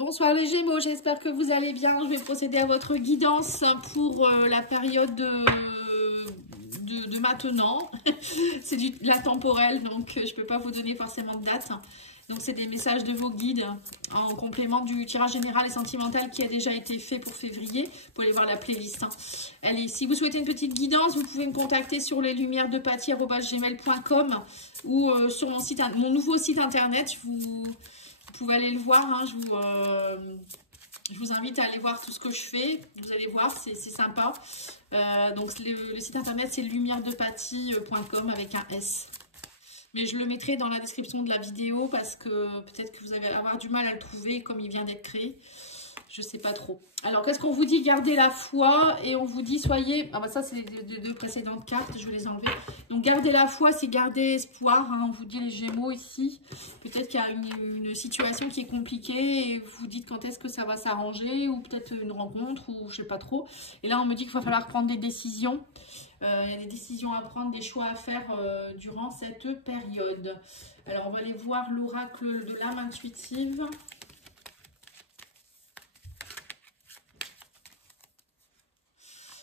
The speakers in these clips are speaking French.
Bonsoir les Gémeaux, j'espère que vous allez bien. Je vais procéder à votre guidance pour la période de maintenant. C'est la temporelle, donc je ne peux pas vous donner forcément de date. Donc c'est des messages de vos guides en complément du tirage général et sentimental qui a déjà été fait pour février. Vous pouvez aller voir la playlist. Allez, si vous souhaitez une petite guidance, vous pouvez me contacter sur leslumièresdepaty@gmail.com ou sur mon nouveau site internet. Vous pouvez aller le voir, hein. Je vous invite à aller voir tout ce que je fais. Vous allez voir, c'est sympa. Donc le site internet c'est lumièresdepaty.com avec un S. Mais je le mettrai dans la description de la vidéo parce que peut-être que vous allez avoir du mal à le trouver comme il vient d'être créé. Je ne sais pas trop. Alors, qu'est-ce qu'on vous dit? Gardez la foi et on vous dit soyez... Ah bah ça, c'est les deux précédentes cartes, je vais les enlever. Donc, gardez la foi, c'est garder espoir. Hein. On vous dit les Gémeaux ici. Peut-être qu'il y a une situation qui est compliquée et vous dites quand est-ce que ça va s'arranger ou peut-être une rencontre ou je ne sais pas trop. Et là, on me dit qu'il va falloir prendre des décisions. Il y a des décisions à prendre, des choix à faire durant cette période. Alors, on va aller voir l'oracle de l'âme intuitive.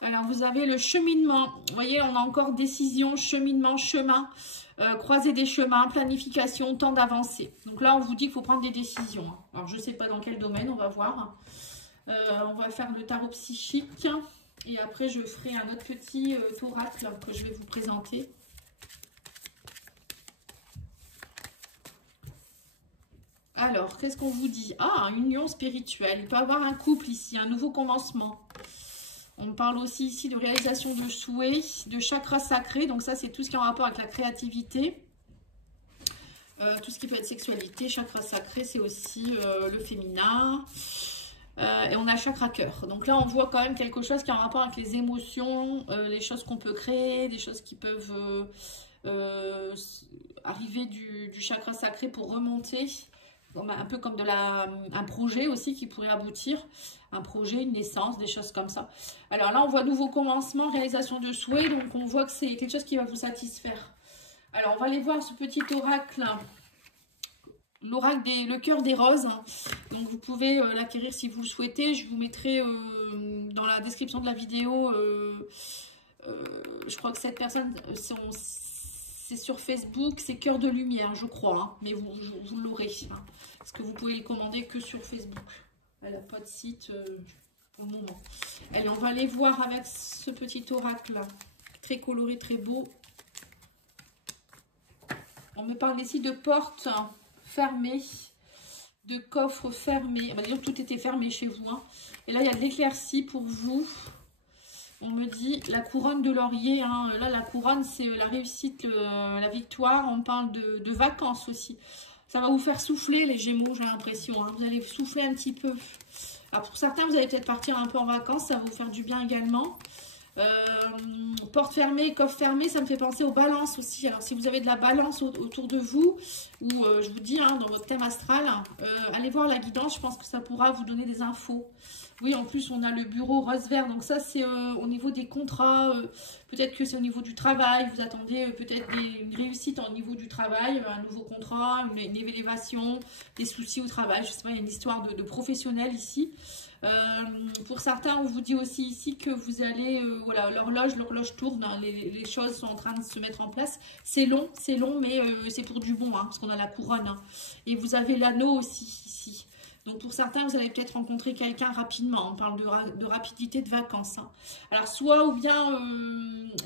Alors, vous avez le cheminement. Vous voyez, on a encore décision, cheminement, chemin, croiser des chemins, planification, temps d'avancer. Donc là, on vous dit qu'il faut prendre des décisions. Alors, je ne sais pas dans quel domaine, on va voir. On va faire le tarot psychique. Et après, je ferai un autre petit oracle que je vais vous présenter. Alors, qu'est-ce qu'on vous dit? Ah, une union spirituelle. Il peut y avoir un couple ici, un nouveau commencement. On parle aussi ici de réalisation de souhaits, de chakra sacré. Donc ça, c'est tout ce qui est en rapport avec la créativité. Tout ce qui peut être sexualité. Chakra sacré, c'est aussi le féminin. Et on a chakra cœur. Donc là, on voit quand même quelque chose qui est en rapport avec les émotions, les choses qu'on peut créer, des choses qui peuvent arriver du chakra sacré pour remonter. Un peu comme un projet aussi qui pourrait aboutir, un projet, une naissance, des choses comme ça. Alors là, on voit nouveau commencement, réalisation de souhait, donc on voit que c'est quelque chose qui va vous satisfaire. Alors, on va aller voir ce petit oracle, l'oracle le cœur des roses. Donc, vous pouvez l'acquérir si vous le souhaitez. Je vous mettrai dans la description de la vidéo, je crois que cette personne, c'est sur Facebook, c'est Cœur de Lumière, je crois, hein, mais vous l'aurez. Hein, parce que vous pouvez les commander que sur Facebook. Elle n'a pas de site pour le moment. On va aller voir avec ce petit oracle là, très coloré, très beau. On me parle ici de portes fermées, de coffres fermés. Bah, disons que tout était fermé chez vous. Hein. Et là, il y a de l'éclaircie pour vous. On me dit la couronne de laurier, hein. Là la couronne c'est la réussite, la victoire, on parle de vacances aussi. Ça va vous faire souffler les Gémeaux, j'ai l'impression, hein. Vous allez souffler un petit peu. Alors pour certains vous allez peut-être partir un peu en vacances, ça va vous faire du bien également. Porte fermée, coffre fermé, ça me fait penser aux balances aussi. Alors si vous avez de la balance autour de vous, ou je vous dis hein, dans votre thème astral, allez voir la guidance, je pense que ça pourra vous donner des infos. Oui, en plus, on a le bureau rose-vert. Donc ça, c'est au niveau des contrats. Peut-être que c'est au niveau du travail. Vous attendez peut-être une réussite au niveau du travail. Un nouveau contrat, une élévation, des soucis au travail. Je sais pas, il y a une histoire de professionnel ici. Pour certains, on vous dit aussi ici que vous allez... voilà, l'horloge tourne. Hein, les choses sont en train de se mettre en place. C'est long, mais c'est pour du bon. Hein, parce qu'on a la couronne. Hein. Et vous avez l'anneau aussi ici. Donc pour certains, vous allez peut-être rencontrer quelqu'un rapidement. On parle de rapidité de vacances. Hein. Alors soit ou bien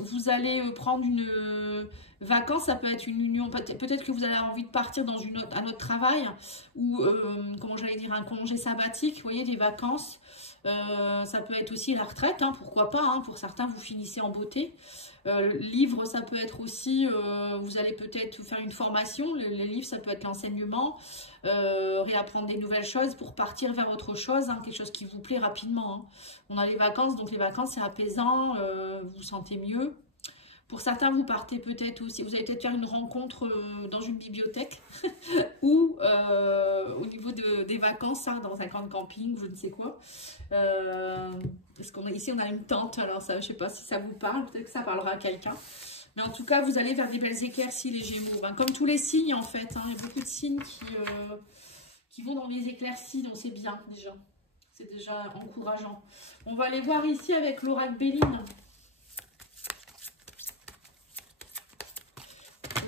vous allez prendre une vacance, ça peut être une union. Peut-être que vous avez envie de partir dans un autre travail ou comment j'allais dire un congé sabbatique. Vous voyez, des vacances. Ça peut être aussi la retraite, hein, pourquoi pas. Hein, pour certains, vous finissez en beauté. Livre, ça peut être aussi, vous allez peut-être faire une formation. Les livres, ça peut être l'enseignement, réapprendre des nouvelles choses pour partir vers autre chose, hein, quelque chose qui vous plaît rapidement. Hein. On a les vacances, donc les vacances, c'est apaisant, vous vous sentez mieux. Pour certains, vous partez peut-être aussi, vous allez peut-être faire une rencontre dans une bibliothèque ou au niveau des vacances, hein, dans un camp de camping, je ne sais quoi. Parce qu'on a ici, on a une tente, alors ça, je ne sais pas si ça vous parle, peut-être que ça parlera à quelqu'un. Mais en tout cas, vous allez vers des belles éclaircies, les Gémeaux. Ben, comme tous les signes, en fait. Hein, il y a beaucoup de signes qui vont dans les éclaircies, donc c'est bien déjà. C'est déjà encourageant. On va aller voir ici avec l'oracle Béline.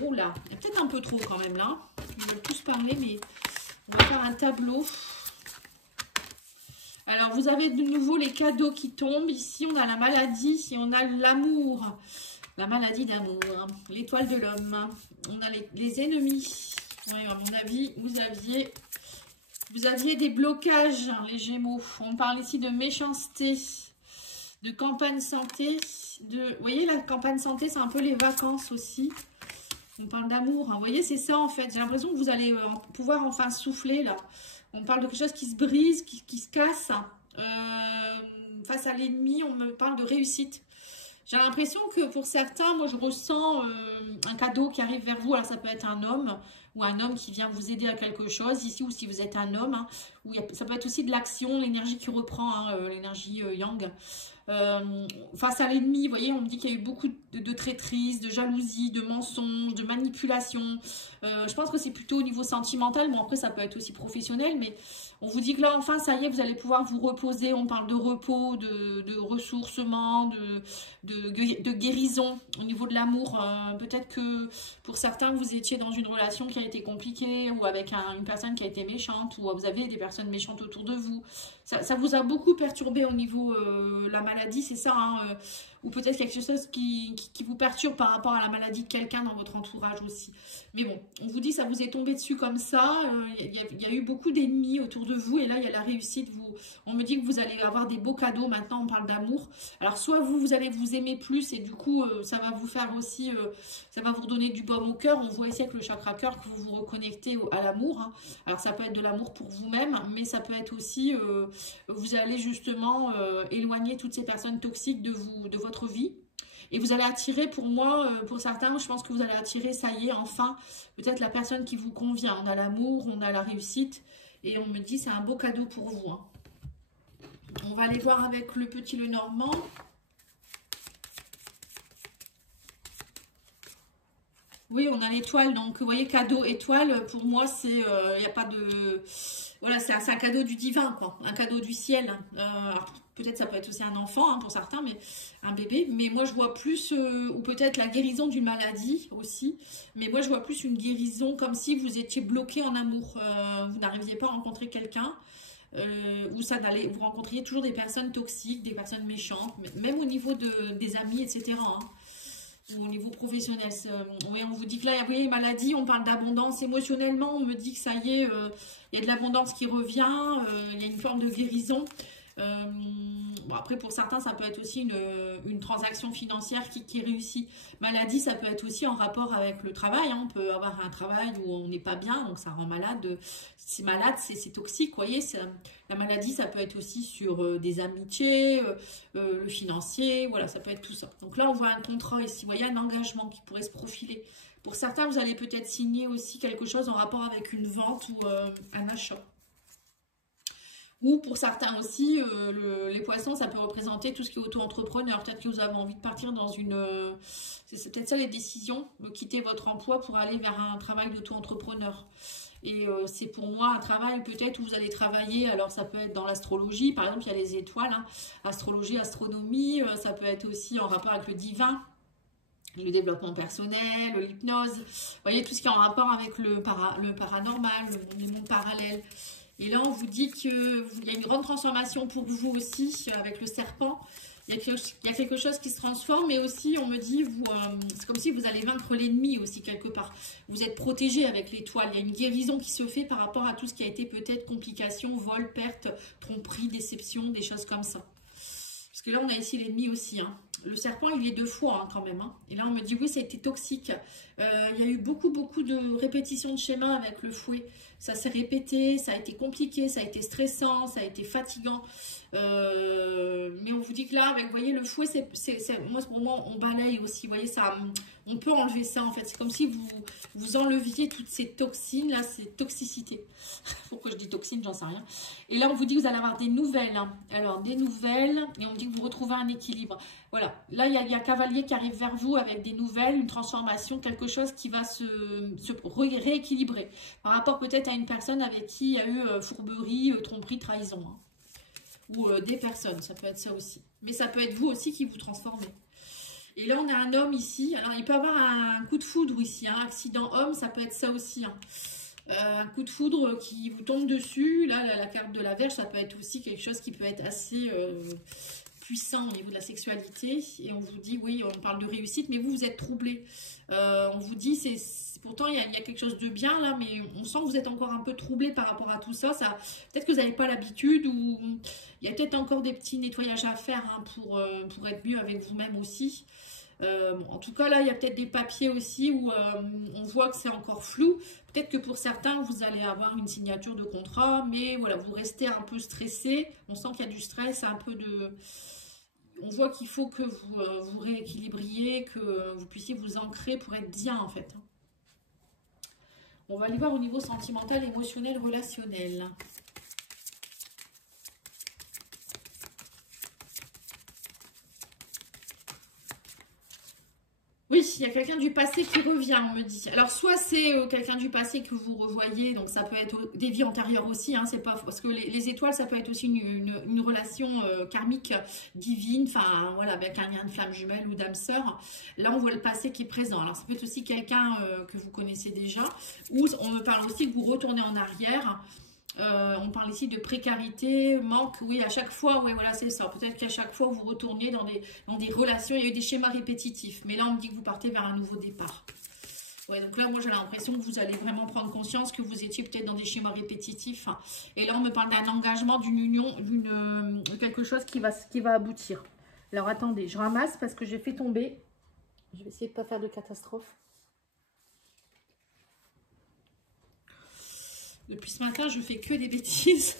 Oh là, il y a peut-être un peu trop quand même là. Ils veulent tous parler, mais on va faire un tableau. Alors, vous avez de nouveau les cadeaux qui tombent. Ici, on a la maladie. Ici, on a l'amour. La maladie d'amour. L'étoile de l'homme. On a les ennemis. Oui, à mon avis, vous aviez des blocages, les Gémeaux. On parle ici de méchanceté, de campagne santé. Vous voyez, la campagne santé, c'est un peu les vacances aussi. On parle d'amour. Vous voyez, c'est ça en fait. J'ai l'impression que vous allez pouvoir enfin souffler là. On parle de quelque chose qui se brise, qui se casse. Face à l'ennemi, on me parle de réussite. J'ai l'impression que pour certains, moi je ressens un cadeau qui arrive vers vous. Alors ça peut être un homme ou un homme qui vient vous aider à quelque chose ici, ou si vous êtes un homme. Hein, ça peut être aussi de l'action, l'énergie qui reprend, hein, l'énergie yang. Face à l'ennemi, vous voyez, on me dit qu'il y a eu beaucoup de traîtrise, de jalousie, de mensonges, de manipulation. Je pense que c'est plutôt au niveau sentimental. Bon, après, ça peut être aussi professionnel, mais on vous dit que là, enfin, ça y est, vous allez pouvoir vous reposer. On parle de repos, de ressourcement, de guérison au niveau de l'amour. Peut-être que pour certains, vous étiez dans une relation qui a été compliquée ou avec une personne qui a été méchante, ou vous avez des personnes méchantes autour de vous. Ça vous a beaucoup perturbé au niveau la maladie, c'est ça, hein, ou peut-être quelque chose qui vous perturbe par rapport à la maladie de quelqu'un dans votre entourage aussi. Mais bon, on vous dit ça vous est tombé dessus comme ça, il y a eu beaucoup d'ennemis autour de vous, et là il y a la réussite. On me dit que vous allez avoir des beaux cadeaux, maintenant on parle d'amour. Alors soit vous allez vous aimer plus, et du coup ça va vous faire aussi, ça va vous redonner du baume au cœur. On voit ici avec le chakra cœur que vous vous reconnectez à l'amour, hein. Alors ça peut être de l'amour pour vous-même, mais ça peut être aussi, vous allez justement éloigner toutes ces personnes toxiques de votre vie. Et vous allez attirer, pour moi, pour certains, je pense que vous allez attirer, ça y est, enfin, peut-être la personne qui vous convient. On a l'amour, on a la réussite, et on me dit c'est un beau cadeau pour vous, hein. On va aller voir avec le petit Lenormand. Oui, on a l'étoile, donc vous voyez, cadeau, étoile, pour moi, c'est, il n'y a pas de... Voilà, c'est un cadeau du divin, quoi, un cadeau du ciel. Peut-être ça peut être aussi un enfant, hein, pour certains, mais un bébé. Mais moi, je vois plus, ou peut-être la guérison d'une maladie aussi. Mais moi, je vois plus une guérison comme si vous étiez bloqué en amour. Vous n'arriviez pas à rencontrer quelqu'un. Où vous rencontriez toujours des personnes toxiques, des personnes méchantes, même au niveau des amis, etc., hein. Ou au niveau professionnel. Oui, on vous dit que là, vous voyez, maladie, on parle d'abondance émotionnellement, on me dit que ça y est, il y a de l'abondance qui revient, il y a une forme de guérison. Bon, après, pour certains, ça peut être aussi une transaction financière qui réussit. Maladie, ça peut être aussi en rapport avec le travail, hein. On peut avoir un travail où on n'est pas bien, donc ça rend malade. C'est malade, c'est toxique, vous voyez. La maladie, ça peut être aussi sur des amitiés, le financier, voilà, ça peut être tout ça. Donc là, on voit un contrat ici, vous voyez, un engagement qui pourrait se profiler. Pour certains, vous allez peut-être signer aussi quelque chose en rapport avec une vente ou un achat. Ou pour certains aussi, les poissons, ça peut représenter tout ce qui est auto-entrepreneur. Peut-être que vous avez envie de partir dans une... c'est peut-être ça les décisions, de quitter votre emploi pour aller vers un travail d'auto-entrepreneur. Et c'est pour moi un travail peut-être où vous allez travailler, alors ça peut être dans l'astrologie, par exemple il y a les étoiles, hein, astrologie, astronomie, ça peut être aussi en rapport avec le divin, le développement personnel, l'hypnose, vous voyez tout ce qui est en rapport avec le paranormal, les mondes parallèles. Et là, on vous dit qu'il y a une grande transformation pour vous aussi avec le serpent. Il y a quelque chose qui se transforme, mais aussi, on me dit, c'est comme si vous allez vaincre l'ennemi aussi quelque part. Vous êtes protégé avec l'étoile. Il y a une guérison qui se fait par rapport à tout ce qui a été peut-être complications, vol, perte, tromperie, déception, des choses comme ça. Parce que là, on a ici l'ennemi aussi, hein. Le serpent, il est 2 fois, hein, quand même, hein. Et là, on me dit, oui, ça a été toxique. Il y a eu beaucoup de répétitions de schémas avec le fouet. Ça s'est répété, ça a été compliqué, ça a été stressant, ça a été fatigant. Mais on vous dit que là, avec, vous voyez, le fouet, moi, pour moi, on balaye aussi. Vous voyez, ça, on peut enlever ça, en fait. C'est comme si vous enleviez toutes ces toxines, là, ces toxicités. Pourquoi je dis l'oxytocine, j'en sais rien. Et là, on vous dit que vous allez avoir des nouvelles. Hein. Alors, des nouvelles, et on dit que vous retrouvez un équilibre. Voilà, là, il y a Cavalier qui arrive vers vous avec des nouvelles, une transformation, quelque chose qui va se rééquilibrer. Par rapport peut-être à une personne avec qui il y a eu fourberie, tromperie, trahison. Hein. Ou des personnes, ça peut être ça aussi. Mais ça peut être vous aussi qui vous transformez. Et là, on a un homme ici. Alors, il peut avoir un coup de foudre ici. Un accident homme, ça peut être ça aussi. Hein. Un coup de foudre qui vous tombe dessus. Là, la carte de la Vierge, ça peut être aussi quelque chose qui peut être assez puissant au niveau de la sexualité. Et on vous dit, oui, on parle de réussite, mais vous êtes troublé. On vous dit, pourtant, il y a quelque chose de bien là, mais on sent que vous êtes encore un peu troublé par rapport à tout ça. Peut-être que vous n'avez pas l'habitude ou il y a peut-être encore des petits nettoyages à faire hein, pour être mieux avec vous-même aussi. Bon, en tout cas, là, il y a peut-être des papiers aussi où on voit que c'est encore flou. Peut-être que pour certains, vous allez avoir une signature de contrat, mais voilà, vous restez un peu stressé. On sent qu'il y a du stress, un peu de... On voit qu'il faut que vous rééquilibriez, que vous puissiez vous ancrer pour être bien, en fait. On va aller voir au niveau sentimental, émotionnel, relationnel. Oui, il y a quelqu'un du passé qui revient, on me dit. Alors, soit c'est quelqu'un du passé que vous revoyez, donc ça peut être des vies antérieures aussi, hein, c'est pas parce que les étoiles, ça peut être aussi une relation karmique, divine, enfin, voilà, avec un lien de flamme jumelle ou d'âme sœur. Là, on voit le passé qui est présent. Alors, ça peut être aussi quelqu'un que vous connaissez déjà, ou on me parle aussi que vous retournez en arrière. On parle ici de précarité, manque, oui, à chaque fois, oui, voilà, c'est ça. Peut-être qu'à chaque fois, vous retournez dans des relations, il y a eu des schémas répétitifs. Mais là, on me dit que vous partez vers un nouveau départ. Ouais, donc là, moi, j'ai l'impression que vous allez vraiment prendre conscience que vous étiez peut-être dans des schémas répétitifs. Et là, on me parle d'un engagement, d'une union, quelque chose qui va aboutir. Alors, attendez, je ramasse parce que j'ai fait tomber. Je vais essayer de ne pas faire de catastrophe. Depuis ce matin, je fais que des bêtises.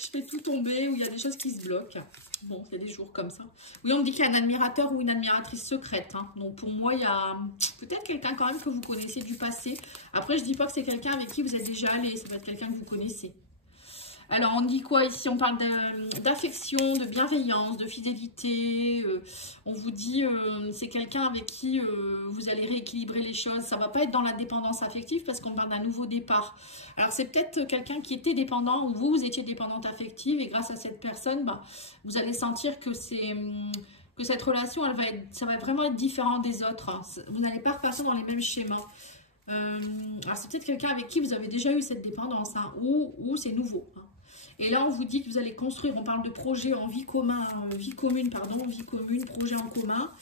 Je fais tout tomber, où il y a des choses qui se bloquent. Bon, il y a des jours comme ça. Oui, on me dit qu'il y a un admirateur ou une admiratrice secrète. Hein. Donc, pour moi, il y a peut-être quelqu'un quand même que vous connaissez du passé. Après, je ne dis pas que c'est quelqu'un avec qui vous êtes déjà allé. Ça peut être quelqu'un que vous connaissez. Alors, on dit quoi ici? On parle d'affection, de bienveillance, de fidélité. On vous dit, c'est quelqu'un avec qui vous allez rééquilibrer les choses. Ça ne va pas être dans la dépendance affective parce qu'on parle d'un nouveau départ. Alors, c'est peut-être quelqu'un qui était dépendant ou vous étiez dépendante affective. Et grâce à cette personne, bah, vous allez sentir que cette relation, ça va vraiment être différent des autres. Hein. Vous n'allez pas repartir dans les mêmes schémas. Alors, c'est peut-être quelqu'un avec qui vous avez déjà eu cette dépendance hein, ou c'est nouveau. Hein. Et là, on vous dit que vous allez construire, on parle de projet en vie commune, projet en commun.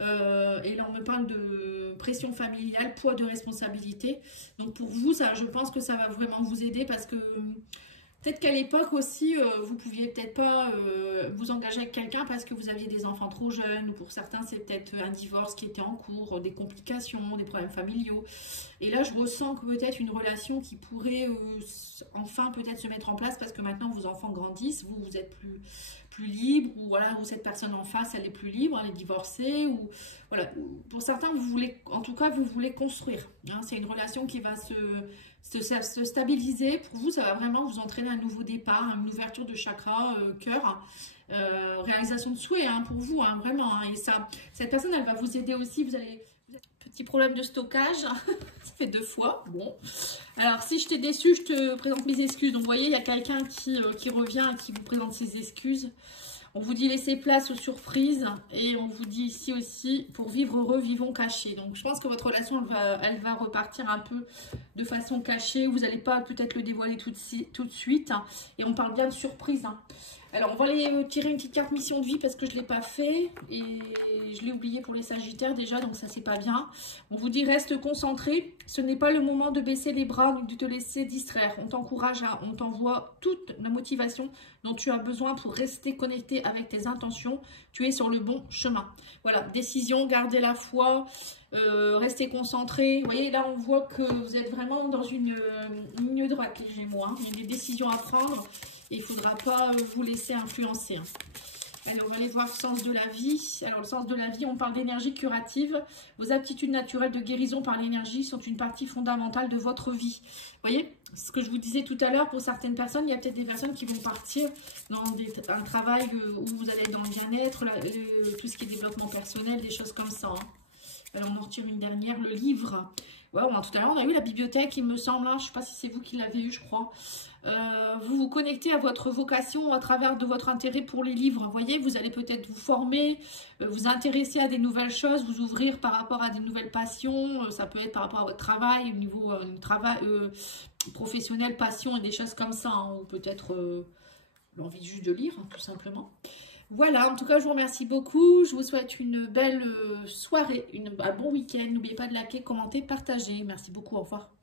Et là, on me parle de pression familiale, poids de responsabilité. Donc, pour vous, ça, je pense que ça va vraiment vous aider parce que peut-être qu'à l'époque aussi, vous pouviez peut-être pas vous engager avec quelqu'un parce que vous aviez des enfants trop jeunes. Ou pour certains, c'est peut-être un divorce qui était en cours, des complications, des problèmes familiaux. Et là, je ressens que peut-être une relation qui pourrait enfin peut-être se mettre en place parce que maintenant, vos enfants grandissent, vous êtes plus libre, ou voilà, ou cette personne en face, elle est plus libre, elle est divorcée, ou voilà. Pour certains, vous voulez, en tout cas, vous voulez construire. Hein, c'est une relation qui va se stabiliser. Pour vous, ça va vraiment vous entraîner un nouveau départ, une ouverture de chakra, cœur, réalisation de souhaits hein, pour vous, hein, vraiment. Hein, et ça, cette personne, elle va vous aider aussi. Vous avez petit problème de stockage, ça fait 2 fois. Bon, alors si je t'ai déçu, je te présente mes excuses. Donc, vous voyez, il y a quelqu'un qui revient et qui vous présente ses excuses. On vous dit laissez place aux surprises et on vous dit ici aussi pour vivre heureux, vivons cachés. Donc je pense que votre relation elle va repartir un peu de façon cachée. Vous n'allez pas peut-être le dévoiler tout de suite. Et on parle bien de surprise. Hein. Alors on va aller tirer une petite carte mission de vie parce que je ne l'ai pas fait et je l'ai oublié pour les Sagittaires déjà, donc ça c'est pas bien. On vous dit reste concentré, ce n'est pas le moment de baisser les bras ni de te laisser distraire. On t'encourage, on t'envoie toute la motivation dont tu as besoin pour rester connecté avec tes intentions. Tu es sur le bon chemin. Voilà, décision, gardez la foi, restez concentré. Vous voyez, là on voit que vous êtes vraiment dans une ligne droite, les Gémeaux. Hein. Il y a des décisions à prendre. Et il ne faudra pas vous laisser influencer. Hein. Allez, on va aller voir le sens de la vie. Alors, le sens de la vie, on parle d'énergie curative. Vos aptitudes naturelles de guérison par l'énergie sont une partie fondamentale de votre vie. Vous voyez, ce que je vous disais tout à l'heure, pour certaines personnes, il y a peut-être des personnes qui vont partir dans un travail où vous allez être dans le bien-être, tout ce qui est développement personnel, des choses comme ça. Hein. Alors, on en retire une dernière, le livre. Ouais, tout à l'heure, on a eu la bibliothèque, il me semble. Hein, je ne sais pas si c'est vous qui l'avez eu, je crois. Vous vous connectez à votre vocation à travers de votre intérêt pour les livres. Vous voyez, vous allez peut-être vous former, vous intéresser à des nouvelles choses, vous ouvrir par rapport à des nouvelles passions. Ça peut être par rapport à votre travail, au niveau travail professionnel, passion et des choses comme ça. Hein, ou peut-être l'envie juste de lire, hein, tout simplement. Voilà, en tout cas, je vous remercie beaucoup. Je vous souhaite une belle soirée, un bon week-end. N'oubliez pas de liker, commenter, partager. Merci beaucoup, au revoir.